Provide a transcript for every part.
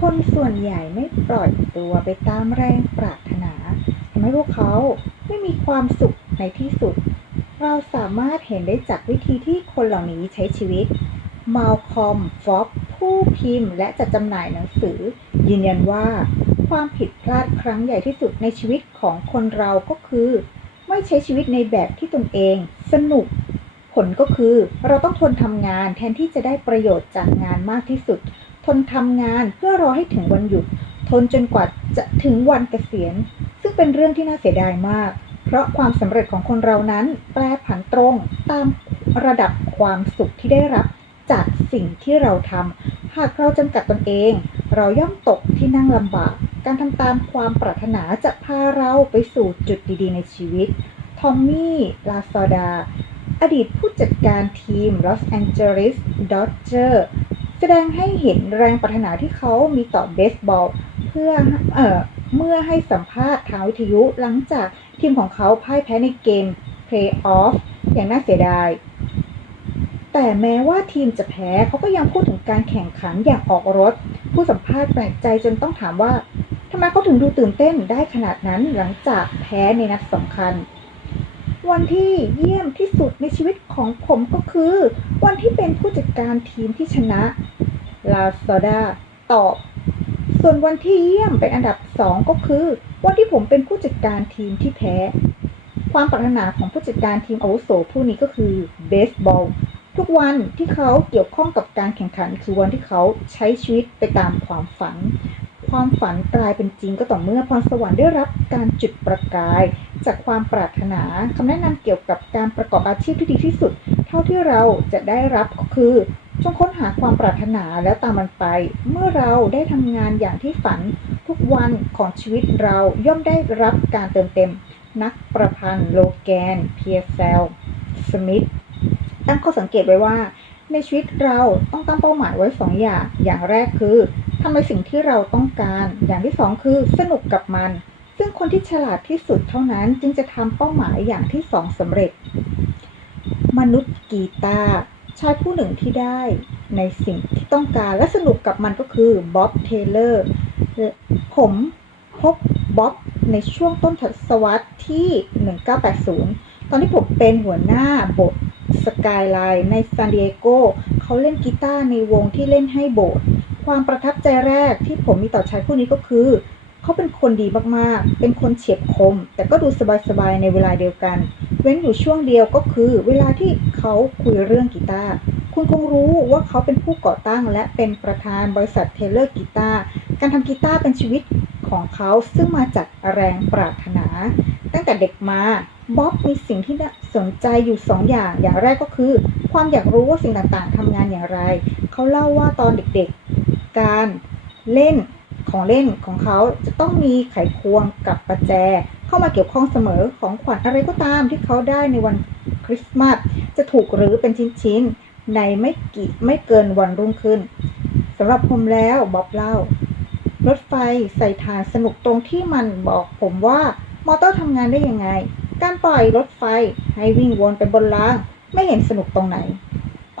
คนส่วนใหญ่ไม่ปล่อยตัวไปตามแรงปรารถนาทำให้พวกเขาไม่มีความสุขในที่สุด เราสามารถเห็นได้จากวิธีที่คนเหล่านี้ใช้ชีวิตมาลคอมฟอบผู้พิมพ์ และจัดจำหน่ายหนังสือ ยืนยันว่า ความผิดพลาดครั้งใหญ่ที่สุดในชีวิตของคนเราก็คือ ไม่ใช้ชีวิตในแบบที่ตนเอง สนุก ผลก็คือ เราต้องทนทำงานแทนที่จะได้ประโยชน์จากงานมากที่สุด ทนทำงานเพื่อรอให้ถึงวันหยุด ทนจนกว่าจะถึงวันเกษียณ ซึ่งเป็นเรื่องที่น่าเสียดายมาก เพราะความสำเร็จของคนเรานั้นแปรผันตรงตามระดับความสุขที่ได้รับจากสิ่งที่เราทำ หากเราจำกัดตนเอง เราย่อมตกที่นั่งลำบาก การทำตามความปรารถนาจะพาเราไปสู่จุดดีๆ ในชีวิต ทอมมี่ ลาซอดา อดีตผู้จัดการทีมลอสแองเจลิสดอ d เจอร์ แสดงให้เห็นแรงปรารถนาที่เขามีต่อเบสบอล เพื่อเอ่อเมื่อให้สัมภาษณ์ทางวิทยุหลังจากทีมของเขาพ่ายแพ้ในเกมเพลย์ออฟอย่างน่าเสียดาย แต่แม้ว่าทีมจะแพ้เขาก็ยังพูดถึงการแข่งขันอย่างออกรถ ผู้สัมภาษณ์แปลกใจจนต้องถามว่าทำไมเขาถึงดูตื่นเต้นได้ขนาดนั้นหลังจากแพ้ในนัดสำคัญ วันที่เยี่ยมที่สุดในชีวิตของผมก็คือ วันที่เป็นผู้จัดการทีมที่ชนะ ลาซาดาตอบ ส่วนวันที่เยี่ยมเป็นอันดับสองก็คือ วันที่ผมเป็นผู้จัดการทีมที่แพ้ ความปรารถนาของผู้จัดการทีมอาวุโสผู้นี้ก็คือเบสบอลทุกวันที่เขาเกี่ยวข้องกับการแข่งขันคือวันที่เขาใช้ชีวิตไปตามความฝัน ความฝันกลายเป็นจริงก็ต่อเมื่อพรสวรรค์ได้รับการจุดประกาย จากความปรารถนาคำแนะนำเกี่ยวกับการประกอบอาชีพที่ดีที่สุด เท่าที่เราจะได้รับก็คือจงค้นหาความปรารถนาแล้วตามมันไป เมื่อเราได้ทำงานอย่างที่ฝัน ทุกวันของชีวิตเราย่อมได้รับการเติมเต็ม นักประพันธ์โลแกน เพียร์เซล สมิธตั้งข้อสังเกตไว้ว่า ในชีวิตเราต้องตั้งเป้าหมายไว้สองอย่าง อย่างแรกคือำในสิ่งที่เราต้องการ อย่างที่สองคือสนุกกับมัน ซึ่งคนที่ฉลาดที่สุดเท่านั้นจึงจะทำเป้าหมายอย่างที่สองสำเร็จ มนุษย์กีตาร์ชายผู้หนึ่งที่ได้ในสิ่งที่ต้องการและสนุกกับมันก็คือบ๊อบเทเลอร์ผมพบบ๊อบในช่วงต้นทศวรรษที่ 1980 ตอนที่ผมเป็นหัวหน้าโบสถ์สกายไลน์ในซานดิเอโกเขาเล่นกีตาร์ในวงที่เล่นให้โบสถ์ ความประทับใจแรกที่ผมมีต่อชายผู้นี้ก็คือ เขาเป็นคนดีมากๆ เป็นคนเฉียบคม แต่ก็ดูสบายๆในเวลาเดียวกัน เว้นอยู่ช่วงเดียวก็คือ เวลาที่เขาคุยเรื่องกีตาร์คุณคงรู้ว่าเขาเป็นผู้ก่อตั้งและเป็นประธานบริษัทเทเลอร์กีตาร์การทำกีตาร์เป็นชีวิตของเขาซึ่งมาจากแรงปรารถนา ตั้งแต่เด็กมาบ๊อบมีสิ่งที่สนใจอยู่สองอย่างอย่างแรกก็คือ ความอยากรู้ว่าสิ่งต่างๆทำงานอย่างไร เขาเล่าว่าตอนเด็กๆ การเล่นของเล่นของเขาจะต้องมีไขควงกับประแจ เข้ามาเกี่ยวข้องเสมอของขวัญอะไรก็ตามที่เขาได้ในวันคริสต์มาสจะถูกรื้อเป็นชิ้นๆ ในไม่กี่ไม่เกินวันรุ่งขึ้นสำหรับผมแล้วบ๊อบเล่า รถไฟใส่ฐานสนุกตรงที่มันบอกผมว่ามอเตอร์ทำงานได้ยังไง การปล่อยรถไฟให้วิ่งวนไปบนราง ไม่เห็นสนุกตรงไหน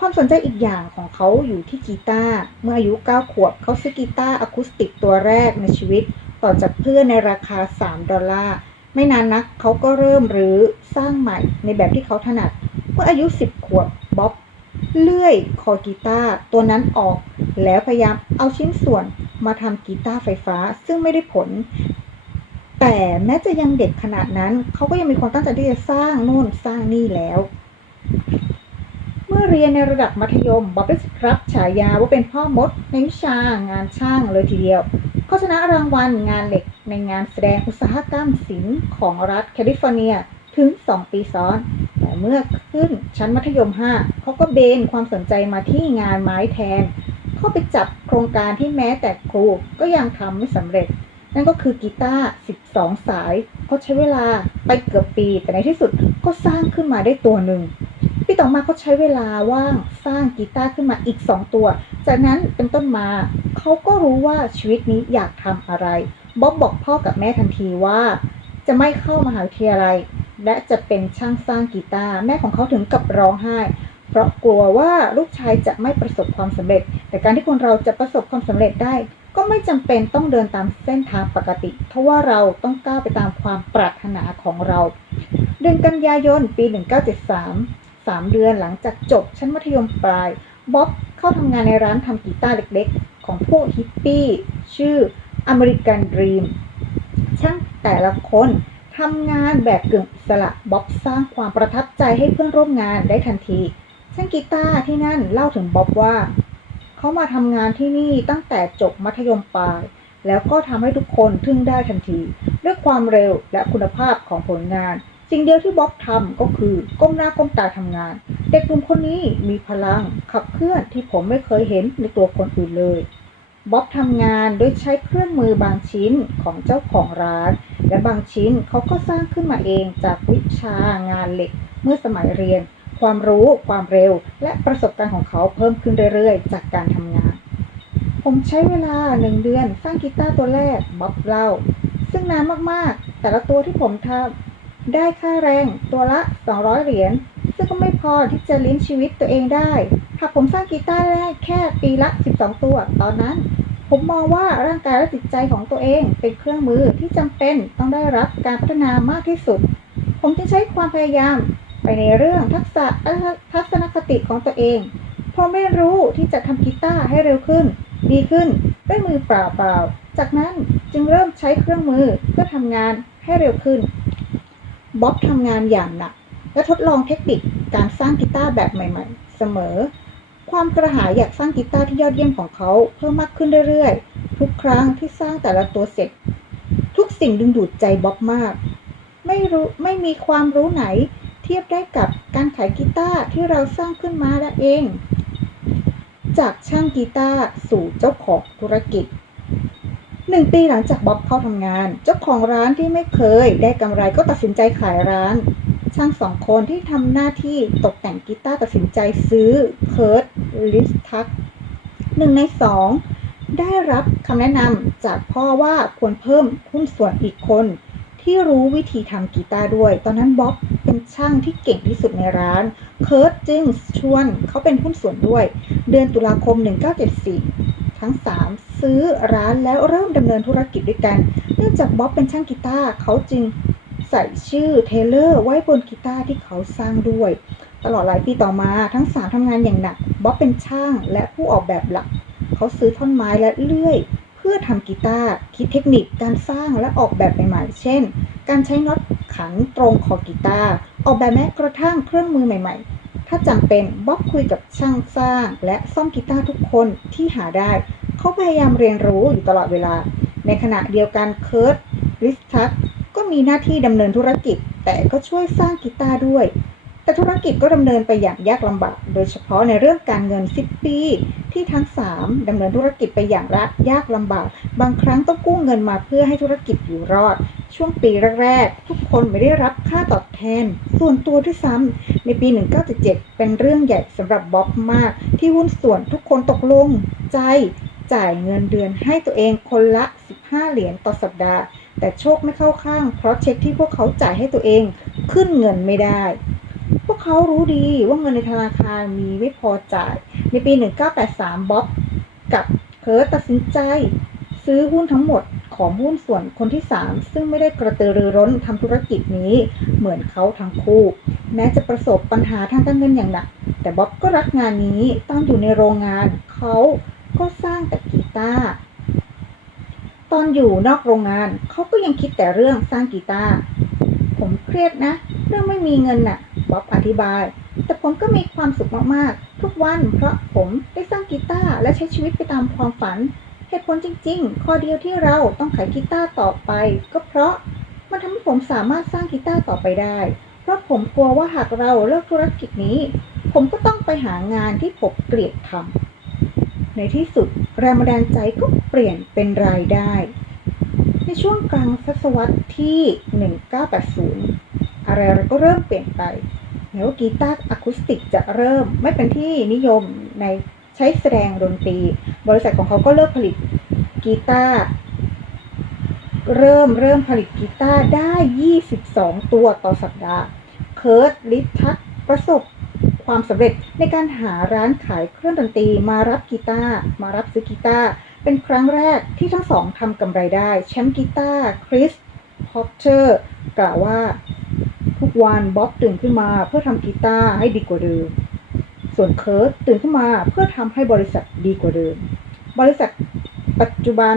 ความสนใจอีกอย่างของเขาอยู่ที่กีตาร์เมื่ออายุ 9 ขวบเขาซื้อกีตาร์อะคูสติกตัวแรกในชีวิต ต่อจากเพื่อนในราคา 3 ดอลลาร์ ไม่นานนักเขาก็เริ่มหรือสร้างใหม่ในแบบที่เขาถนัด เมื่ออายุ 10 ขวบบ๊อบเลื่อยคอกีตาร์ตัวนั้นออก แล้วพยายามเอาชิ้นส่วนมาทำกีตาร์ไฟฟ้าซึ่งไม่ได้ผล แต่แม้จะยังเด็กขนาดนั้น เขาก็ยังมีความตั้งใจที่จะสร้างโน่นสร้างนี่แล้ว เมื่อเรียนในระดับมัธยมบ๊อบได้รับฉายาว่าเป็นพ่อมดในวิชางานช่างเลยทีเดียวเขาชนะรางวัลงานเหล็กในงานแสดงอุตสาหกรรมศิลป์ของรัฐแคลิฟอร์เนียถึง 2 ปีซ้อน แต่เมื่อขึ้นชั้นมัธยม 5 เขาก็เบนความสนใจมาที่งานไม้แทน เข้าไปจับโครงการที่แม้แต่ครูก็ยังทำไม่สำเร็จ นั่นก็คือกีตาร์ 12 สาย เขาใช้เวลาไปเกือบปี แต่ในที่สุดก็สร้างขึ้นมาได้ตัวหนึ่ง ปีต่อมาเขาใช้เวลาว่างสร้างกีตาร์ขึ้นมาอีก 2 ตัว จากนั้นเป็นต้นมาเขาก็รู้ว่าชีวิตนี้อยากทำอะไรบ๊อบบอกพ่อกับแม่ทันทีว่า จะไม่เข้ามหาวิทยาลัย และจะเป็นช่างสร้างกีตาร์แม่ของเขาถึงกับร้องไห้ เพราะกลัวว่าลูกชายจะไม่ประสบความสำเร็จ แต่การที่คนเราจะประสบความสำเร็จได้ ก็ไม่จำเป็นต้องเดินตามเส้นทางปกติ เพราะว่าเราต้องก้าวไปตามความปรารถนาของเรา เดือนกันยายนปี 1973 3 เดือนหลังจากจบชั้นมัธยมปลายบ๊อบเข้าทำงานในร้านทำกีตาร์เล็กๆ ของพวกฮิปปี้ชื่อ American Dream ช่างแต่ละคนทำงานแบบกึ่งอิสระบ๊อบสร้างความประทับใจให้เพื่อนร่วมงานได้ทันทีช่างกีตาร์ที่นั่นเล่าถึงบ๊อบว่า เขามาทำงานที่นี่ตั้งแต่จบมัธยมปลาย แล้วก็ทำให้ทุกคนทึ่งได้ทันที ด้วยความเร็วและคุณภาพของผลงาน สิ่งเดียวที่บ๊อบทำก็คือก้มหน้าก้มตาทำงาน เด็กหนุ่มคนนี้มีพลังขับเคลื่อนที่ผมไม่เคยเห็นในตัวคนอื่นเลยบ๊อบทำงานโดยใช้เครื่องมือบางชิ้นของเจ้าของร้าน และบางชิ้นเขาก็สร้างขึ้นมาเองจากวิชางานเหล็กเมื่อสมัยเรียน ความรู้ความเร็ว และประสบการณ์ของเขาเพิ่มขึ้นเรื่อยๆ จากการทำงาน ผมใช้เวลาหนึ่งเดือนสร้างกีตาร์ตัวแรกบ๊อบเล่า ซึ่งนานมากๆ แต่ละตัวที่ผมทำ ได้ค่าแรงตัวละ 200 เหรียญ ซึ่งก็ไม่พอที่จะเลี้ยงชีวิตตัวเองได้ หากผมสร้างกีตาร์ได้แค่ปีละ 12 ตัว ตอนนั้น ผมมองว่าร่างกายและจิตใจของตัวเองเป็นเครื่องมือที่จำเป็นต้องได้รับการพัฒนามากที่สุด ผมจึงใช้ความพยายามไปในเรื่องทักษะและทัศนคติของตัวเองเพราะไม่รู้ที่จะทำกีตาร์ให้เร็วขึ้น ดีขึ้นด้วยมือเปล่าๆ จากนั้นจึงเริ่มใช้เครื่องมือเพื่อทำงานให้เร็วขึ้น บ๊อบทำงานอย่างหนัก และทดลองเทคนิคการสร้างกีตาร์แบบใหม่ ๆ เสมอ ความกระหายอยากสร้างกีตาร์ที่ยอดเยี่ยมของเขาเพิ่มมากขึ้นเรื่อยๆ ทุกครั้งที่สร้างแต่ละตัวเสร็จ ทุกสิ่งดึงดูดใจบ๊อบมาก ไม่รู้ไม่มีความรู้ไหน เทียบได้กับการขายกีตาร์ที่เราสร้างขึ้นมาได้เอง จากช่างกีตาร์สู่เจ้าของธุรกิจ หนึ่งปีหลังจากบ๊อบเข้าทำงาน เจ้าของร้านที่ไม่เคยได้กำไรก็ตัดสินใจขายร้าน ช่างสองคนที่ทำหน้าที่ตกแต่งกีตาร์ตัดสินใจซื้อเคิร์ตลิสทักหนึ่งในสองได้รับคำแนะนำจากพ่อว่าควรเพิ่มหุ้นส่วนอีกคน ที่รู้วิธีทำกีตาร์ด้วย ตอนนั้นบ๊อบเป็นช่างที่เก่งที่สุดในร้าน เคิร์ตจึงชวนเขาเป็นหุ้นส่วนด้วย เดือนตุลาคม 1974 ทั้ง 3 ซื้อร้านแล้วเริ่มดำเนินธุรกิจด้วยกัน เนื่องจากบ๊อบเป็นช่างกีตาร์เขาจึงใส่ชื่อเทเลอร์ไว้บนกีตาร์ที่เขาสร้างด้วย ตลอดหลายปีต่อมาทั้ง 3ทำงานอย่างหนักบ๊อบเป็นช่างและผู้ออกแบบหลัก เขาซื้อท่อนไม้และเลื่อยเพื่อทำกีตาร์คิดเทคนิคการสร้างและออกแบบใหม่ๆ เช่น การใช้น็อตขันตรงคอกีตาร์ออกแบบแม้กระทั่งเครื่องมือใหม่ ๆ ถ้าจำเป็นบ๊อบคุยกับช่างสร้าง และซ่อมกีตาร์ทุกคนที่หาได้ เขาพยายามเรียนรู้อยู่ตลอดเวลา ในขณะเดียวกันเคิร์ตริสทักก็มีหน้าที่ดำเนินธุรกิจ แต่ก็ช่วยสร้างกีตาร์ด้วย แต่ธุรกิจก็ดำเนินไปอย่างยากลำบาก โดยเฉพาะในเรื่องการเงิน10ปี ที่ทั้ง 3ดำเนินธุรกิจไปอย่างละยากลำบาก บางครั้งต้องกู้เงินมาเพื่อให้ธุรกิจอยู่รอด ช่วงปีแรกๆ ทุกคนไม่ได้รับค่าตอบแทน ส่วนตัวด้วยซ้ำในปี 1977 เป็นเรื่องใหญ่สำหรับบ๊อบมาก ที่หุ้นส่วนทุกคนตกลงใจจ่ายเงินเดือนให้ตัวเองคนละ 15 เหรียญต่อสัปดาห์ แต่โชคไม่เข้าข้าง เพราะเช็คที่พวกเขาจ่ายให้ตัวเองขึ้นเงินไม่ได้ พวกเขารู้ดีว่าเงินในธนาคารมีไม่พอจ่าย ในปี 1983 บ๊อบกับเคิร์ตตัดสินใจ ซื้อหุ้นทั้งหมด ของหุ้นส่วนคนที่ 3 ซึ่งไม่ได้กระตือรือร้นทำธุรกิจนี้ เหมือนเขาทั้งคู่ แม้จะประสบปัญหาทางการเงินอย่างหนัก แต่บ๊อบก็รักงานนี้ตอนอยู่ในโรงงานเขาก็สร้างแต่กีตาร์ตอนอยู่นอกโรงงานเขาก็ยังคิดแต่เรื่องสร้างกีตาร์ผมเครียดนะ เรื่องไม่มีเงินน่ะบ๊อบอธิบาย แต่ผมก็มีความสุขมากๆ ทุกวันเพราะผมได้สร้างกีตาร์และใช้ชีวิตไปตามความฝัน เหตุผลจริงๆ ข้อเดียวที่เราต้องขายกีตาร์ต่อไป ก็เพราะมันทำให้ผมสามารถสร้างกีตาร์ต่อไปได้ เพราะผมกลัวว่าหากเราเลิกธุรกิจนี้ ผมก็ต้องไปหางานที่ผมเกลียดทำในที่สุดแรงบันดาลใจก็เปลี่ยนเป็นรายได้ ในช่วงกลางศตวรรษที่ 1980 อะไรๆก็เริ่มเปลี่ยนไปแม้ว่ากีตาร์อะคูสติกจะเริ่มไม่เป็นที่นิยมใน ใช้แสดงดนตรี บริษัทของเขาก็เลิกผลิตกีตาร์เริ่มเริ่มผลิตกีตาร์ได้ 22 ตัวต่อสัปดาห์ เคิร์ตลิททักประสบความสำเร็จในการหาร้านขายเครื่องดนตรีมารับกีตาร์มารับซื้อกีตาร์เป็นครั้งแรกที่ทั้งสองทำกำไรได้ แชมป์กีตาร์คริสพอตเตอร์กล่าวว่า ทุกวันบ๊อบตื่นขึ้นมาเพื่อทำกีตาร์ให้ดีกว่าเดิม ส่วนเคิร์ตตื่นขึ้นมาเพื่อทำให้บริษัทดีกว่าเดิม บริษัทปัจจุบัน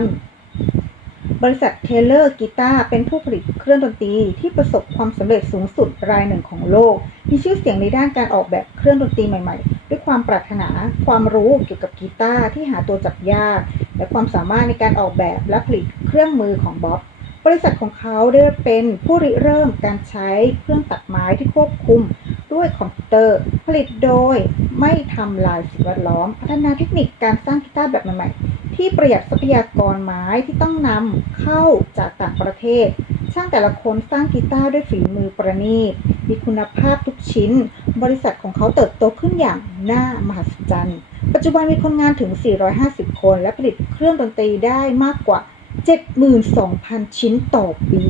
บริษัทเทเลอร์กีตาร์เป็นผู้ผลิตเครื่องดนตรีที่ประสบความสำเร็จสูงสุดรายหนึ่งของโลก มีชื่อเสียงในด้านการออกแบบเครื่องดนตรีใหม่ ๆ ด้วยความปรารถนา ความรู้เกี่ยวกับกีตาร์ที่หาตัวจับยาก และความสามารถในการออกแบบและผลิตเครื่องมือของบ๊อบ บริษัทของเขาได้เป็นผู้ริเริ่มการใช้เครื่องตัดไม้ที่ควบคุมด้วยคอมพิวเตอร์ ผลิตโดยไม่ทำลายสิ่งแวดล้อม พัฒนาเทคนิคการสร้างกีตาร์แบบใหม่ๆ ที่ประหยัดทรัพยากรไม้ที่ต้องนำเข้าจากต่างประเทศ ช่างแต่ละคนสร้างกีตาร์ด้วยฝีมือประณีต มีคุณภาพทุกชิ้น บริษัทของเขาเติบโตขึ้นอย่างน่ามหัศจรรย์ ปัจจุบันมีคนงานถึง 450 คน และผลิตเครื่องดนตรีได้มากกว่า 72,000 ชิ้นต่อปี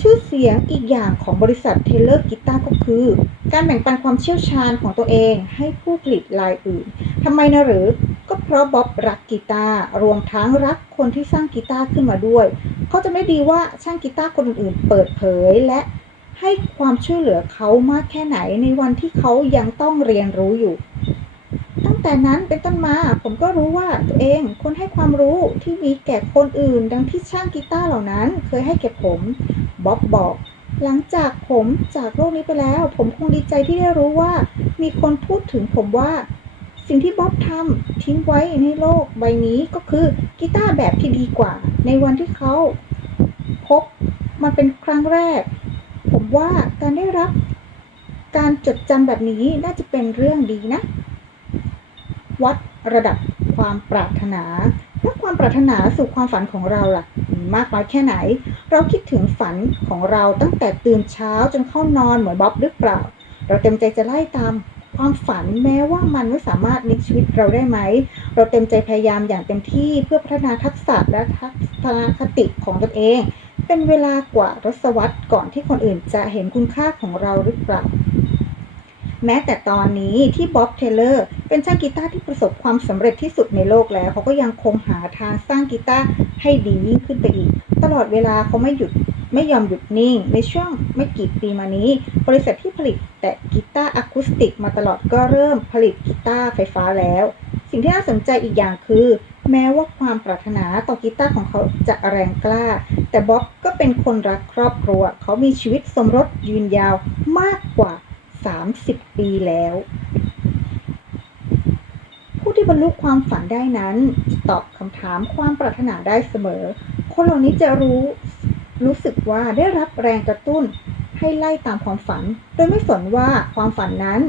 ชื่อเสียงอีกอย่างของบริษัทเทเลอร์กีตาร์ก็คือ การแบ่งปันความเชี่ยวชาญของตัวเองให้ผู้ผลิตรายอื่นทำไมนะหรือ ก็เพราะบ๊อบรักกีตาร์รวมทั้งรักคนที่สร้างกีตาร์ขึ้นมาด้วย เขาจะไม่ดีว่าช่างกีตาร์คนอื่นเปิดเผยและให้ความช่วยเหลือเขามากแค่ไหนในวันที่เขายังต้องเรียนรู้อยู่ แต่นั้นเป็นต้นมาผมก็รู้ว่าตัวเองควรให้ความรู้ที่มีแก่คนอื่น ดังที่ช่างกีตาร์เหล่านั้น เคยให้แก่ผมบ๊อบบอก หลังจากผมจากโลกนี้ไปแล้ว ผมคงดีใจที่ได้รู้ว่า มีคนพูดถึงผมว่า สิ่งที่บ๊อบทำทิ้งไว้ในโลกใบนี้ก็คือกีตาร์แบบที่ดีกว่า ในวันที่เขาพบมันเป็นครั้งแรก ผมว่าการได้รับ การจดจำแบบนี้น่าจะเป็นเรื่องดีนะ วัดระดับความปรารถนาและความปรารถนาสู่ความฝันของเราล่ะ มากน้อยแค่ไหน เราคิดถึงฝันของเราตั้งแต่ตื่นเช้าจนเข้านอนเหมือนบ๊อบหรือเปล่า เราเต็มใจจะไล่ตามความฝันแม้ว่ามันไม่สามารถลิชีวิตเราได้ไหม เราเต็มใจพยายามอย่างเต็มที่เพื่อพัฒนาทักษะและทัศนคติของตนเอง เป็นเวลากว่าทศวรรษก่อนที่คนอื่นจะเห็นคุณค่าของเราหรือเปล่า แม้แต่ตอนนี้ที่บ๊อบเทเลอร์เป็นช่างกีตาร์ที่ประสบความสำเร็จที่สุดในโลกแล้ว เขาก็ยังคงหาทางสร้างกีตาร์ให้ดียิ่งขึ้นไปอีก ตลอดเวลาเขาไม่หยุดไม่ยอมหยุดนิ่ง ในช่วงไม่กี่ปีมานี้ บริษัทที่ผลิตแต่กีตาร์อะคูสติกมาตลอดก็เริ่มผลิตกีตาร์ไฟฟ้าแล้ว สิ่งที่น่าสนใจอีกอย่างคือ แม้ว่าความปรารถนาต่อกีตาร์ของเขาจะแรงกล้า แต่บ๊อบก็เป็นคนรักครอบครัว เขามีชีวิตสมรสยืนยาวมากกว่า 30ปีแล้ว ผู้ที่บรรลุความฝันได้นั้น ตอบคำถามความปรารถนาได้เสมอ คนเหล่านี้จะรู้รู้สึกว่าได้รับแรงกระตุ้นให้ไล่ตามความฝัน โดยไม่สนว่าความฝันนั้น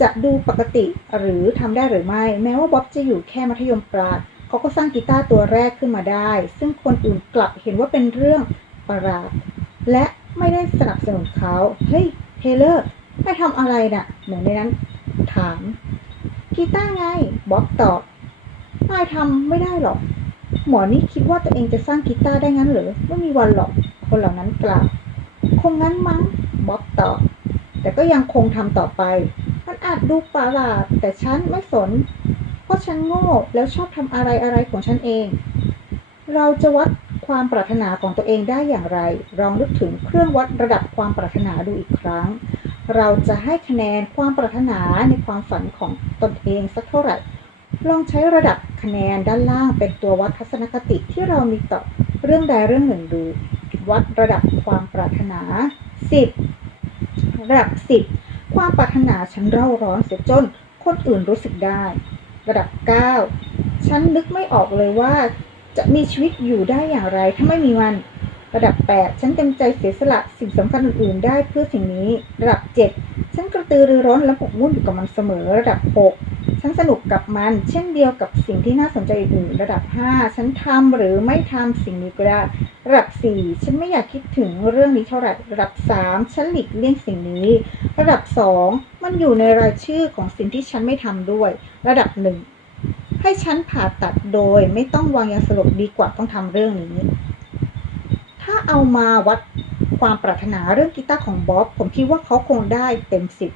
จะดูปกติหรือทำได้หรือไม่ แม้ว่าบ๊อบจะอยู่แค่มัธยมปลายเขาก็สร้างกีตาร์ตัวแรกขึ้นมาได้ ซึ่งคนอื่นกลับเห็นว่าเป็นเรื่องประหลาดและไม่ได้สนับสนุนเขา เฮ้ย เทเลอร์ ไม่ทำอะไรน่ะเหมือนในนั้น ถาม กีต้าร์ไงบ๊อบตอบนายทำไม่ได้หรอก หมอนี่คิดว่าตัวเองจะสร้างกีตาร์ได้งั้นเหรือไม่มีวันหรอก คนเหล่านั้นกล่าวคงงั้นมั้งบ๊อบตอบ แต่ก็ยังคงทำต่อไป มันอาจดูประหลาดแต่ฉันไม่สน เพราะฉันโง่แล้วชอบทำอะไรอะไรของฉันเอง เราจะวัดความปรารถนาของตัวเองได้อย่างไรลองนึกถึงเครื่องวัดระดับความปรารถนาดูอีกครั้ง เราจะให้คะแนนความปรารถนาในความฝันของตนเองสักเท่าไหร่ ลองใช้ระดับคะแนนด้านล่างเป็นตัววัดทัศนคติที่เรามีต่อเรื่องใดเรื่องหนึ่งดู วัดระดับความปรารถนา 10 ระดับ 10 ความปรารถนาฉันเร่าร้อนเสียจนคนอื่นรู้สึกได้ ระดับ 9 ฉันนึกไม่ออกเลยว่าจะมีชีวิตอยู่ได้อย่างไรถ้าไม่มีมัน ระดับ 8 ฉันเต็มใจเสียสละสิ่งสำคัญอื่นๆ ได้เพื่อสิ่งนี้ ระดับ 7 ฉันกระตือรือร้นและหมกมุ่นอยู่กับมันเสมอ ระดับ 6 ฉันสนุกกับมัน เช่นเดียวกับสิ่งที่น่าสนใจอื่นๆ ระดับ 5 ฉันทำหรือไม่ทำสิ่งนี้ก็ได้ ระดับ 4 ฉันไม่อยากคิดถึงเรื่องนี้เท่าไหร่ ระดับ 3 ฉันหลีกเลี่ยงสิ่งนี้ ระดับ 2 มันอยู่ในรายชื่อของสิ่งที่ฉันไม่ทำด้วย ระดับ 1 ให้ฉันผ่าตัดโดยไม่ต้องวางยาสลบดีกว่าต้องทำเรื่องนี้ เอามาวัดความปรารถนาเรื่องกีตาร์ของบ๊อบผมคิดว่าเขาคงได้เต็มสิบ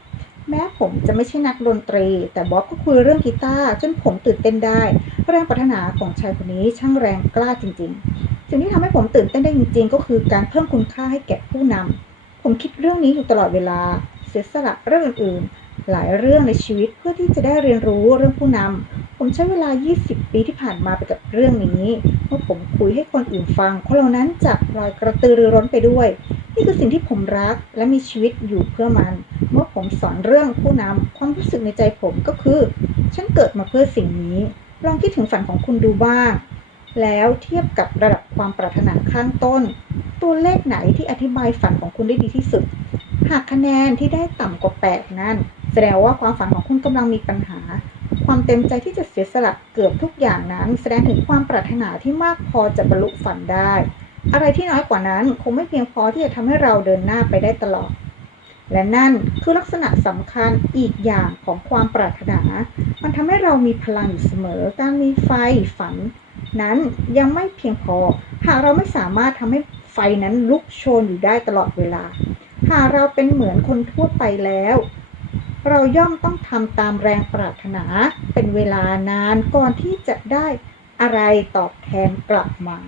แม้ผมจะไม่ใช่นักดนตรี แต่บ๊อบก็คุยเรื่องกีตาร์จนผมตื่นเต้นได้ แรงปรารถนาของชายคนนี้ช่างแรงกล้าจริงๆ สิ่งที่ทำให้ผมตื่นเต้นได้จริง ๆ ก็คือการเพิ่มคุณค่าให้แก่ผู้นำผมคิดเรื่องนี้อยู่ตลอดเวลา เสียสละเรื่องอื่น หลายเรื่องในชีวิตเพื่อที่จะได้เรียนรู้เรื่องผู้นำ ผมใช้เวลา 20 ปีที่ผ่านมาไปกับเรื่องนี้เมื่อผมคุยให้คนอื่นฟังคนเหล่านั้นจะพลอยกระตือรือร้นไปด้วย นี่คือสิ่งที่ผมรักและมีชีวิตอยู่เพื่อมัน เมื่อผมสอนเรื่องผู้นำความรู้สึกในใจผมก็คือ ฉันเกิดมาเพื่อสิ่งนี้ ลองคิดถึงฝันของคุณดูบ้างแล้วเทียบกับระดับความปรารถนาข้างต้น ตัวเลขไหนที่อธิบายฝันของคุณได้ดีที่สุด หากคะแนนที่ได้ต่ำกว่า 8 นั่น ดงว่าความฝันของคุณกำลังมีปัญหา ความเต็มใจที่จะเสียสละเกือบทุกอย่างนั้น แสดงถึงความปรารถนาที่มากพอจะบรรลุฝันได้ อะไรที่น้อยกว่านั้นคงไม่เพียงพอที่จะทำให้เราเดินหน้าไปได้ตลอด และนั่นคือลักษณะสำคัญอีกอย่างของความปรารถนา มันทำให้เรามีพลังอยู่เสมอ การมีไฟฝัน นั้นยังไม่เพียงพอ หากเราไม่สามารถทำให้ไฟนั้นลุกโชนอยู่ได้ตลอดเวลา หากเราเป็นเหมือนคนทั่วไปแล้ว เราย่อมต้องทำตามแรงปรารถนา เป็นเวลานานก่อนที่จะได้อะไรตอบแทนกลับมา